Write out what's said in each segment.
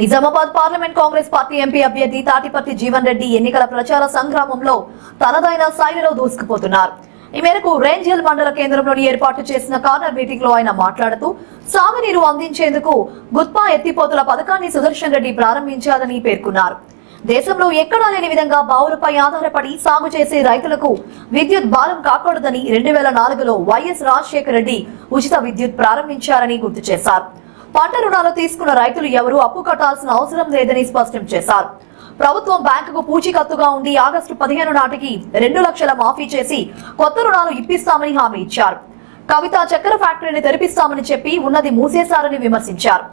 Nizamabad parliament Congress party MP అభ్యర్థి తాటిపర్తి జీవన్ రెడ్డి ఎన్నికల ప్రచార సంగ్రామంలో తనదైన శైలిలో దూసుకుపోతున్నారు. ఈ మేరకు రేంజ్ హిల్ మండల కేంద్రంలోని ఏర్పాటు చేసిన కార్నర్ మీటింగ్ లో ఆయన మాట్లాడుతూ సాగునీరు అందించేందుకు గుత్పా ఎత్తిపోతుల పథకాన్ని సుదర్శన్ రెడ్డి ప్రారంభించాలని పేర్కొన్నారు. దేశంలో ఎక్కడా లేని విధంగా బావులపై ఆధారపడి సాగు చేసే రైతులకు విద్యుత్ భారం కాకూడదని 2004లో వైఎస్ రాజశేఖర రెడ్డి ఉచిత విద్యుత్ ప్రారంభించారని గుర్తు చేశారు. పంట రుణాలు తీసుకున్న రైతులు ఎవరూ అప్పు కట్టాల్సిన అవసరం లేదని స్పష్టం చేశారు. ప్రభుత్వం బ్యాంకుకు పూచీకత్తుగా ఉండి ఆగస్టు 15 నాటికి 2 లక్షల మాఫీ చేసి కొత్త రుణాలు ఇప్పిస్తామని హామీ ఇచ్చారు. కవిత చక్కెర ఫ్యాక్టరీని తెరిపిస్తామని చెప్పి ఉన్నది మూసేశారని విమర్శించారు.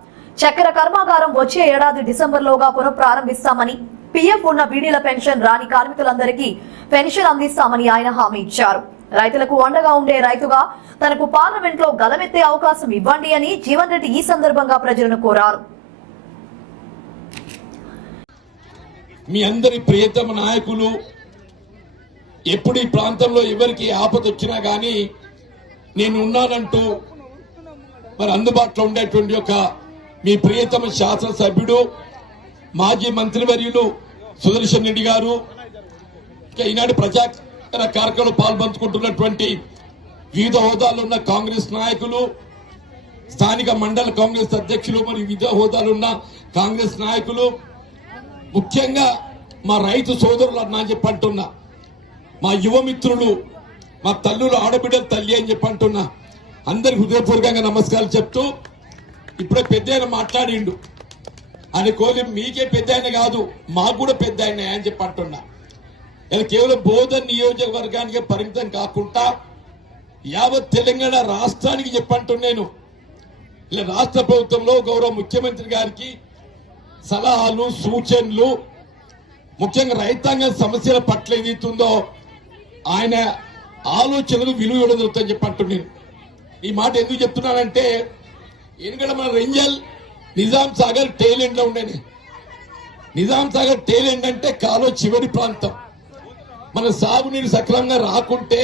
చక్కెర కర్మాగారం వచ్చే ఏడాది డిసెంబర్లోగా పునఃప్రారంభిస్తామని, పీఎఫ్ ఉన్న బీడీల పెన్షన్ రాని కార్మికులందరికీ పెన్షన్ అందిస్తామని ఆయన హామీ ఇచ్చారు. రైతులకు అండగా ఉండే రైతుగా తనకు పార్లమెంట్ లో గలమెత్తే అవకాశం ఇవ్వండి అని జీవన్ రెడ్డి ఈ సందర్భంగా ప్రజలను కోరారు. మీ అందరి ప్రియతమ నాయకులు ఎప్పుడు ఈ ప్రాంతంలో ఎవరికి ఆపద వచ్చినా గానీ నేను ఉన్నానంటూ మరి అందుబాటులో ఉండేటువంటి ఒక మీ ప్రియతమ శాసనసభ్యుడు మాజీ మంత్రివర్యులు సుదర్శన్ రెడ్డి గారు, ఈనాడు ప్రజా కార్యక్రమంలో పాల్పంచుకుంటున్నటువంటి వివిధ హోదాలో ఉన్న కాంగ్రెస్ నాయకులు, స్థానిక మండల కాంగ్రెస్ అధ్యక్షులు, మరియు వివిధ హోదాలో ఉన్న కాంగ్రెస్ నాయకులు, ముఖ్యంగా మా రైతు సోదరులు అన్నా అని చెప్పి అంటున్నా, మా యువమిత్రులు, మా తల్లులు ఆడబిడ్డల తల్లి అని చెప్పి అంటున్నా, అందరికి హృదయపూర్వకంగా నమస్కారాలు చెప్తూ ఇప్పుడే పెద్ద ఆయన మాట్లాడిండు. ఆయన కోరి మీకే పెద్ద ఆయన కాదు, మాకు కూడా పెద్ద ఆయన అని చెప్పి అంటున్నా. ఇలా కేవలం బోధన్ నియోజకవర్గానికి పరిమితం కాకుండా యావత్ తెలంగాణ రాష్ట్రానికి చెప్పంటున్నాను. ఇలా రాష్ట్ర ప్రభుత్వంలో గౌరవ ముఖ్యమంత్రి గారికి సలహాలు, సూచనలు, ముఖ్యంగా రైతాంగ సమస్యల పట్ల ఏదైతుందో ఆయన ఆలోచనలు విలువ ఇవ్వడం జరుగుతుందని చెప్పంటున్నాను. ఈ మాట ఎందుకు చెప్తున్నానంటే, ఎందుకంటే మన రేంజల్ నిజాం సాగర్ టేల్ ఎండ్ లో ఉండేది. నిజాం సాగర్ టేల్ ఎండ్ అంటే కాలో చివరి ప్రాంతం. మన సాగునీరు సక్రమంగా రాకుంటే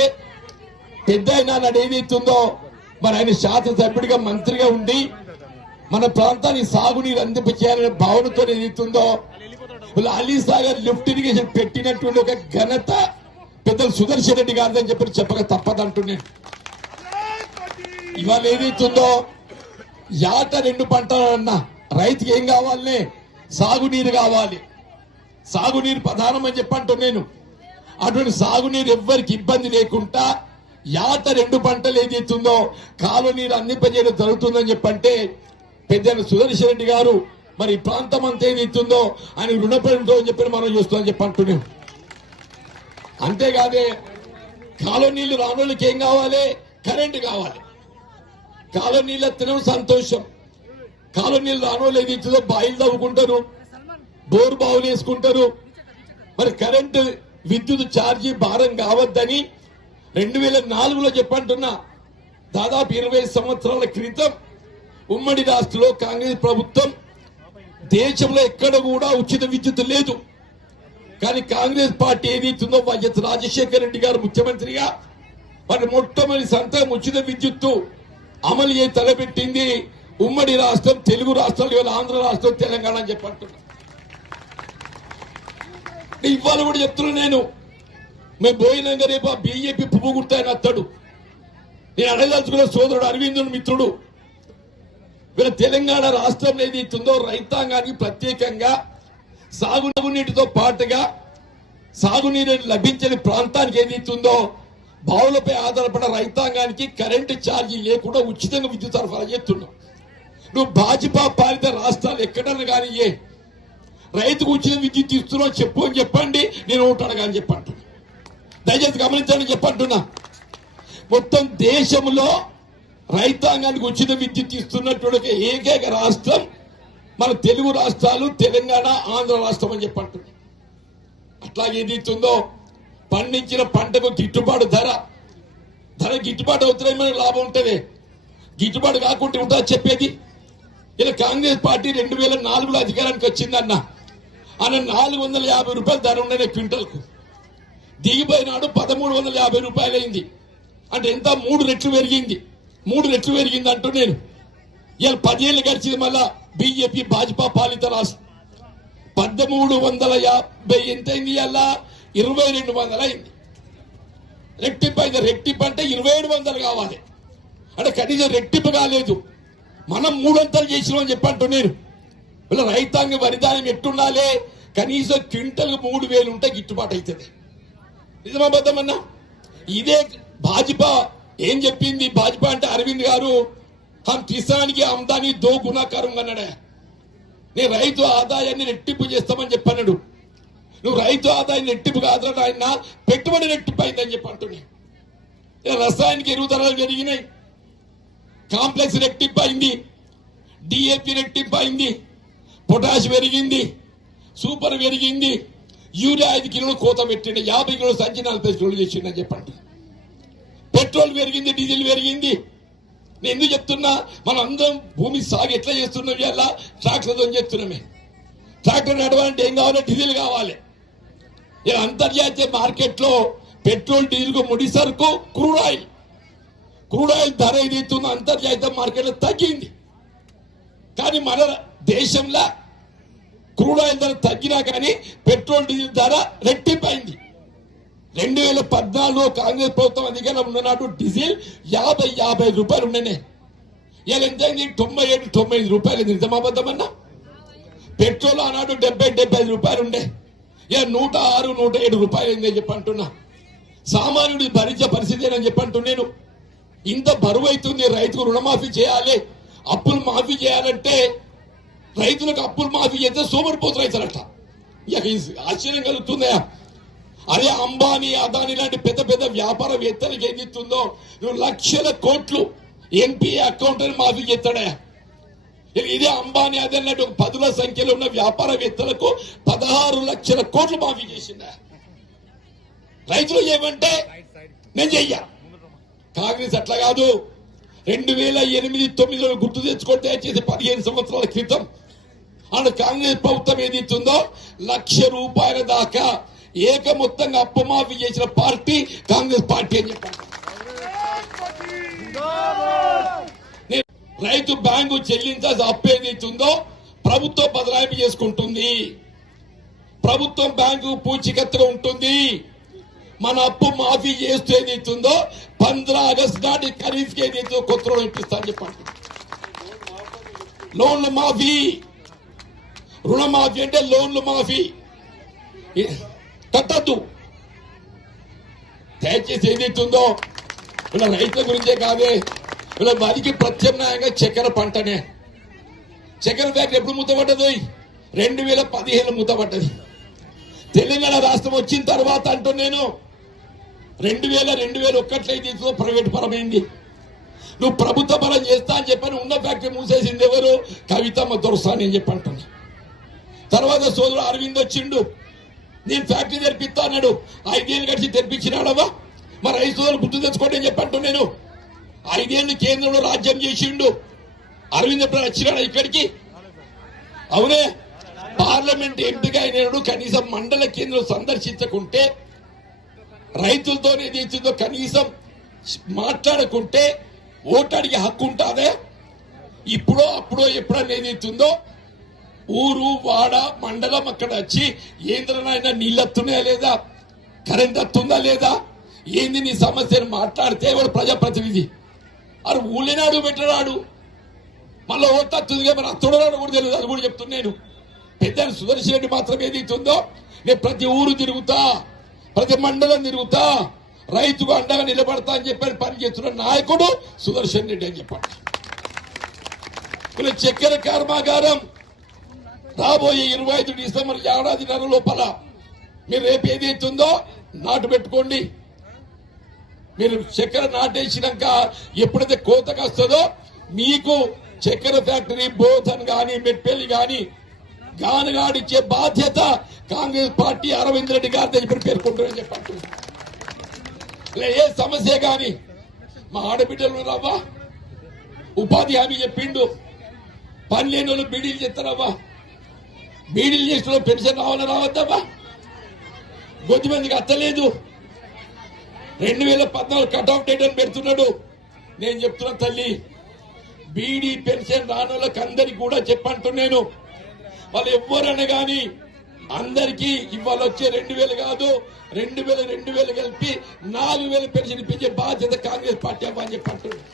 పెద్ద అయినా ఏదైతుందో మరి ఆయన శాసనసభ్యుడిగా మంత్రిగా ఉండి మన ప్రాంతానికి సాగునీరు అందించేయాలనే భావనతో ఏదైతుందో అలీ సాగర్ లిఫ్ట్ ఇరిగేషన్ పెట్టినటువంటి ఒక ఘనత పెద్దలు సుదర్శన్ రెడ్డి గారిదని చెప్పి చెప్పక తప్పదంటున్నాను. ఇవాళ ఏదైతుందో యాట 2 పంటలన్నా రైతుకి ఏం కావాలనే సాగునీరు కావాలి. సాగునీరు ప్రధానం అని చెప్పంటున్నాను. అటువంటి సాగునీరు ఎవ్వరికి ఇబ్బంది లేకుండా యాట 2 పంటలు ఏదైతుందో కాలువ నీరు అందింపజేయడం జరుగుతుందని చెప్పంటే పెద్ద సుదర్శన్ రెడ్డి గారు మరి ఈ ప్రాంతం అంతా ఏదైతుందో ఆయన రుణపడితో అని చెప్పి మనం చూస్తామని చెప్పంటున్నాం. అంతేకాదే కాలువ నీళ్లు రానోళ్ళకి ఏం కావాలి? కరెంటు కావాలి. కాలువ నీళ్ళ తినడం సంతోషం. కాలువ నీళ్ళు రానోళ్ళు ఏదైతుందో బాయిలు తవ్వుకుంటారు, బోరు బావులు వేసుకుంటారు. మరి కరెంటు విద్యుత్ ఛార్జీ భారం కావద్దని 2004లో చెప్పంటున్నా. దాదాపు 20 సంవత్సరాల క్రితం ఉమ్మడి రాష్ట్రంలో కాంగ్రెస్ ప్రభుత్వం దేశంలో ఎక్కడ కూడా ఉచిత విద్యుత్ లేదు. కానీ కాంగ్రెస్ పార్టీ ఏదైతుందో వైఎస్ రాజశేఖర రెడ్డి గారు ముఖ్యమంత్రిగా మరి మొట్టమొదటి సంతకం ఉచిత విద్యుత్తు అమలు చేసి తలపెట్టింది ఉమ్మడి రాష్ట్రం, తెలుగు రాష్ట్రాలు, ఇవాళ ఆంధ్ర రాష్ట్రం, తెలంగాణ అని చెప్పంటున్నా. ఇవాళ కూడా చెప్తున్నా నేను, మేము పోయినాక రేపు ఆ బీజేపీ పువ్వు గుర్తాయని అత్తడు. నేను అడగదలుచుకున్న సోదరుడు అరవిందుని మిత్రుడు, వీళ్ళ తెలంగాణ రాష్ట్రంలో ఏదైతుందో రైతాంగానికి ప్రత్యేకంగా సాగునీటితో పాటుగా సాగునీరు లభించని ప్రాంతానికి ఏదైతుందో బావులపై ఆధారపడిన రైతాంగానికి కరెంటు ఛార్జీ లేకుండా ఉచితంగా విద్యుత్ సరఫరా చేస్తున్నావు. నువ్వు భాజపా పాలిత రాష్ట్రాలు ఎక్కడన్నా కానీ రైతుకు ఉచిత విద్యుత్ ఇస్తున్నావు చెప్పు అని చెప్పండి, నేను ఉంటాను అని చెప్పంటున్నా. దయచేసి గమనించండి చెప్పంటున్నా. మొత్తం దేశంలో రైతాంగానికి ఉచిత విద్యుత్ ఇస్తున్నటువంటి ఏకైక రాష్ట్రం మన తెలుగు రాష్ట్రాలు, తెలంగాణ, ఆంధ్ర రాష్ట్రం అని చెప్పంటున్నా. అట్లాగే ఏదైతుందో పండించిన పంటకు గిట్టుబాటు ధర గిట్టుబాటు అవుతున్నాయి, మనకు లాభం ఉంటుంది. గిట్టుబాటు కాకుండా ఉంటుందా చెప్పేది? ఇలా కాంగ్రెస్ పార్టీ 2004లో అధికారానికి వచ్చిందన్న ఆయన 450 రూపాయలు ధర ఉండేది క్వింటల్కు. దిగిపోయినాడు 1350 రూపాయలు అయింది. అంటే ఎంత? 3 రెట్లు పెరిగింది. 3 రెట్లు పెరిగింది అంటూ నేను ఇలా 10 ఏళ్ళు గడిచింది. మళ్ళా బీజేపీ భాజపా పాలిత రాష్ట్రం 1350 ఎంతైంది? అలా 2200 అయింది. రెట్టింపు అయింది. రెట్టింపు అంటే 2700 కావాలి అంటే కనీసం రెట్టింపు కాలేదు. మనం 300 చేసినామని చెప్పంటూ నేను ఇలా రైతాంగ వరిధాన్యం ఎట్టుండాలి? కనీసం క్వింటల్ 3000 ఉంటే గిట్టుబాటు అవుతుంది. నిజమాబద్దమన్నా? ఇదే భాజపా ఏం చెప్పింది? భాజపా అంటే అరవింద్ గారు హమ్ కిసాన్కి ఆమ్దాని 2 గుణా కరుంగా అన్నాడే. నేను రైతు ఆదాయాన్ని రెట్టింపు చేస్తామని చెప్పన్నాడు. నువ్వు రైతు ఆదాయాన్ని రెట్టింపు కాదు ఆయన పెట్టుబడి రెట్టింపు అయిందని చెప్పి అంటున్నాయి. రసాయనిక ఎరువు ధరలు పెరిగినాయి, కాంప్లెక్స్ రెట్టింపు అయింది, డిఏపి రెట్టింపు అయింది, పొటాష్ పెరిగింది, సూపర్ పెరిగింది, యూరియా 5 కిలోలు కోత పెట్టిండు, 50 కిలోలు సంచి 40 కిలోలు చేసిండని చెప్పండి. పెట్రోల్ పెరిగింది, డీజిల్ పెరిగింది. నేను ఎందుకు చెప్తున్నా? మనం అందరం భూమి సాగు ఎట్లా చేస్తున్నాం? ఇలా ట్రాక్టర్తో చేస్తున్నామే. ట్రాక్టర్ నడవాలంటే ఏం కావాలి? డీజిల్ కావాలి. ఇలా అంతర్జాతీయ మార్కెట్లో పెట్రోల్, డీజిల్ కు ముడి సరుకు క్రూడ్ ఆయిల్ ధర ఏదైతుందో అంతర్జాతీయ మార్కెట్లో తగ్గింది. కానీ మన దేశంలో క్రూడ్ ఆయిల్ ధర తగ్గినా కానీ పెట్రోల్, డీజిల్ ధర రెట్టింపైంది. 2014 కాంగ్రెస్ ప్రభుత్వం అధికారంలో ఉన్ననాడు డీజిల్ 50 రూపాయలు ఉండేనే. ఇలా ఎంతైంది? 97-98 రూపాయలు. నిజమాబద్దమన్నా? పెట్రోల్ ఆనాడు 70-75 రూపాయలు ఉండే. ఇలా 106-107 రూపాయలు అయిందని చెప్పి అంటున్నా. సామాన్యుడి భరించే పరిస్థితి అని చెప్పంటూ నేను. ఇంత బరువు అవుతుంది. రైతుకు రుణమాఫీ చేయాలి, అప్పులు మాఫీ చేయాలంటే రైతులకు అప్పులు మాఫీ చేస్తే సోమరిపోతులు అవుతారట. ఇక ఆశ్చర్యం కలుగుతుందా? అదే అంబానీ, అదానీ లాంటి పెద్ద పెద్ద వ్యాపారవేత్తలకు ఏం చెప్తుందో, నువ్వు లక్షల కోట్లు ఎన్పిఏ అకౌంట్ అని మాఫీ చేస్తాడా? ఇదే అంబానీ అదన్నట్టు 10ల సంఖ్యలో ఉన్న వ్యాపారవేత్తలకు 16 లక్షల కోట్లు మాఫీ చేసిందా? రైతులు చేయమంటే నేను చెయ్యా. కాంగ్రెస్ అట్లా కాదు. 2008-9 గుర్తు తెచ్చుకుంటే దయచేసి 15 సంవత్సరాల క్రితం ఆడ కాంగ్రెస్ ప్రభుత్వం ఏదైతుందో 1,00,000 రూపాయల దాకా ఏక మొత్తంగా అప్పు మాఫీ చేసిన పార్టీ కాంగ్రెస్ పార్టీ అని చెప్పారు. రైతు బ్యాంకు చెల్లించాల్సిన అప్పు ఏదైతుందో ప్రభుత్వం బదలాయింపు చేసుకుంటుంది. ప్రభుత్వం బ్యాంకు పూచీకత్తుగా ఉంటుంది. మన అప్పు మాఫీ చేస్తూ ఏదైతుందో 15 ఆగస్టు నాటి ఖరీఫ్ కి ఏదైతుందో కొత్త రుణం ఇప్పిస్తా అని చెప్పండి. లోన్లు మాఫీ, రుణమాఫీ అంటే లోన్లు మాఫీ కట్టద్దు. దయచేసి ఏదైతుందో ఇలా రైతుల గురించే కాదే, ఇలా వరికి ప్రత్యామ్నాయంగా చక్కెర పంటనే. చక్కెర ఫ్యాక్టరీ ఎప్పుడు మూతపడ్డది? 2015 మూతపడ్డది. తెలంగాణ రాష్ట్రం వచ్చిన తర్వాత అంటూ నేను 2001 ప్రైవేట్ పరమైంది. నువ్వు ప్రభుత్వ పరం చేస్తా అని చెప్పని ఉన్న ఫ్యాక్టరీ మూసేసింది ఎవరు? కవితమ్మ దొరసాని అని చెప్పి అంటున్నా. తర్వాత సోదరుడు అరవింద్ వచ్చిండు, నేను ఫ్యాక్టరీ తెరిపిస్తా అన్నాడు. 5 ఏళ్ళు గడిచి తెరిపించినాడవా? మరి 5 సోదరులు గుర్తు తెచ్చుకోండి అని చెప్పంటూ నేను. 5 ఏళ్ళు కేంద్రంలో రాజ్యం చేసిండు. అరవింద్ ఎప్పుడు వచ్చినాడు ఇక్కడికి? అవునే. పార్లమెంట్ ఎంపిక అయినాడు. కనీసం మండల కేంద్రం సందర్శించకుంటే, రైతులతోనే తీర్చిందో కనీసం మాట్లాడకుంటే ఓటు అడిగే హక్కు ఉంటుందే? ఇప్పుడో అప్పుడో ఎప్పుడన్నా ఏదైతుందో ఊరు, వాడ, మండలం అక్కడ వచ్చి ఏంద్రనైనా నీళ్ళు వస్తున్నాయా లేదా, కరెంట్ వస్తుందా లేదా, ఏంది నీ సమస్యను మాట్లాడితే వాడు ప్రజాప్రతినిధి. అది ఊళ్ళేనాడు పెట్టడాడు. మళ్ళీ ఓటు వస్తుందిగా మరి అత్తడరాడు కూడా తెలియదు. అది కూడా చెప్తున్నాను. పెద్ద సుదర్శన్ రెడ్డి మాత్రం ఏదైతుందో నేను ప్రతి ఊరు తిరుగుతా, ప్రతి మండలం తిరుగుతా, రైతుకు అండగా నిలబడతా అని చెప్పి పనిచేస్తున్న నాయకుడు సుదర్శన్ రెడ్డి అని చెప్పండి. చక్కెర కర్మాగారం రాబోయే 25 డిసెంబర్ ఏడాదిన్నర లోపల మీరు రేపు ఏదైతుందో నాటు పెట్టుకోండి. మీరు చక్కెర నాటేసినాక ఎప్పుడైతే కోతకు వస్తుందో మీకు చక్కెర ఫ్యాక్టరీ బోధన్ గాని మెట్పల్లి గాని గానుగాడిచ్చే బాధ్యత కాంగ్రెస్ పార్టీ అరవింద్ రెడ్డి గారి దగ్గర పేర్కొంటారని చెప్పండి. ఏ సమస్య గాని మా ఆడబిడ్డలు రావా, ఉపాధి హామీ చెప్పిండు, పని లేని వాళ్ళు బీడీలు చేస్తారవ్వా, బీడీలు చేసిన పెన్షన్ రావాలని రావద్దవ్వా. కొద్దిమందికి అత్తలేదు. 2014 కట్ ఆఫ్ డేట్ అని పెడుతున్నాడు. నేను చెప్తున్నా తల్లి, బీడీ పెన్షన్ రాని వాళ్ళకి అందరికి కూడా చెప్పంటున్నాను, వాళ్ళు ఎవ్వరని గాని అందరికీ ఇవాళ వచ్చే 2000 కాదు 2000 కలిపి 4000 పెన్షన్ ఇప్పించే బాధ్యత కాంగ్రెస్ పార్టీ అని చెప్పంటున్నాను.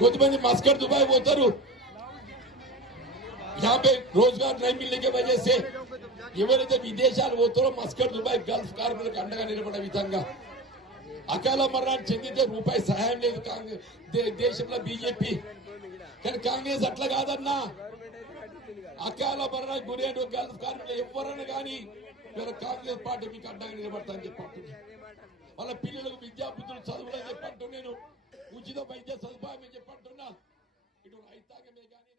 కొంతమంది మస్కట్ దుబాయ్ పోతారు, यहाँ पे रोजगार नहीं मिलने की वजह से ఎవరైతే విదేశాలు పోతారో మస్కట్ దుబాయ్ గల్ఫ్ కార్మికులకు అండగా నిలబడే విధంగా అకాల మరణాన్ని చెందితే రూపాయి సహాయం లేదు దేశంలో బీజేపీ. కానీ కాంగ్రెస్ అట్లా కాదన్నా, అకాల మరణానికి గురైన గల్ఫ్ కార్మికులు ఎవరన్నా కానీ కాంగ్రెస్ పార్టీ మీకు అండగా నిలబడతా అని చెప్పంటున్నా. వాళ్ళ పిల్లలకు విద్యాబుద్ధులు చదువులని చెప్పంటున్నాను, ఉచిత వైద్య సదుపాయం చెప్పంటున్నా. ఇటు రైతాంగమే కానీ